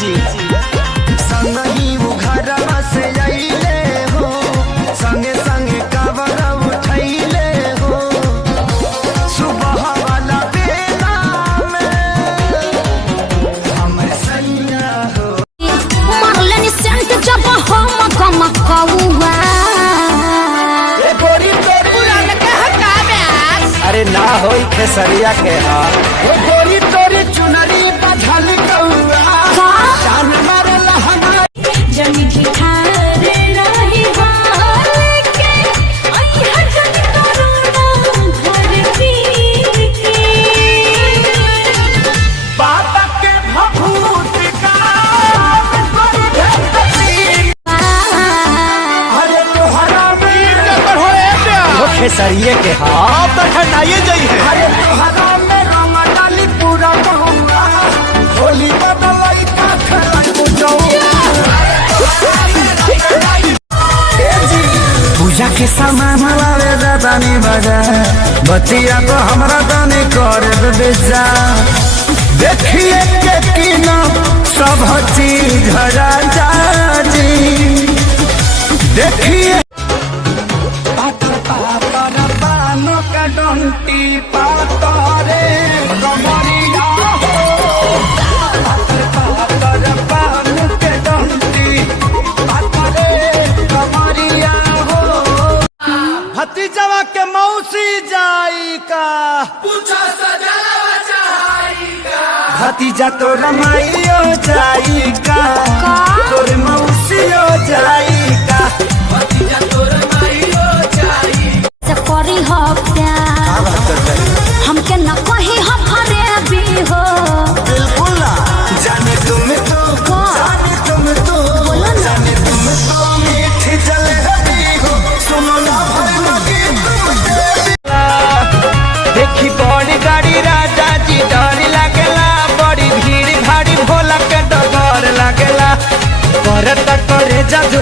जी संगही उघरवा से आइले हो, संगे संगे कावर उठैले हो, सुबह वाला बेला में हमर सैया हो मारलेनी सेंट जब हम कम कौआ ए गोरी तो पुरान के हकावे। अरे ना होई खेसरिया के हाल ए गोरी तोरी चुनरी बधल कौआ जान मारला हमार जमी की ठार रही हाल के आई हजन करुणा घर पी के बाबा के भभूत का अरे तोहरा वीर पर होए प्यार वो खेसरिये के हाल तो खंडाइए जाई है। अरे तोहरा में रंग डाली पूरा बहुआ होली बदलाई का खलाई पूजा के सामान लावे दानी बजा बतिया तो हमरा दानी कर बेजा देखिए के किना सब चीज राजा जी देखिए पातर पातर बानो का डंटी पातरे कमरिया हो पातर पातर बानो के डंटी पातरे कमरिया हो भतीजवा के मौसी जाई का पूछा सजलवा चाही का भतीजा तो रमाइयो जाई का तोर मौसियो जाई का भतीजा तो रमाइयो जाई से करी हो प्यार हमके न कही हम हरे भी हो बिल्कुल ना जाने तुम तो बोलो जाने तुम तो मीठी जलेबी हो सुनो ना भाई लगी देखी बड़ी गाड़ी राजा जी डर लागेला बड़ी भीड़ भाड़ी भोला के डर लागेला करत करे जादू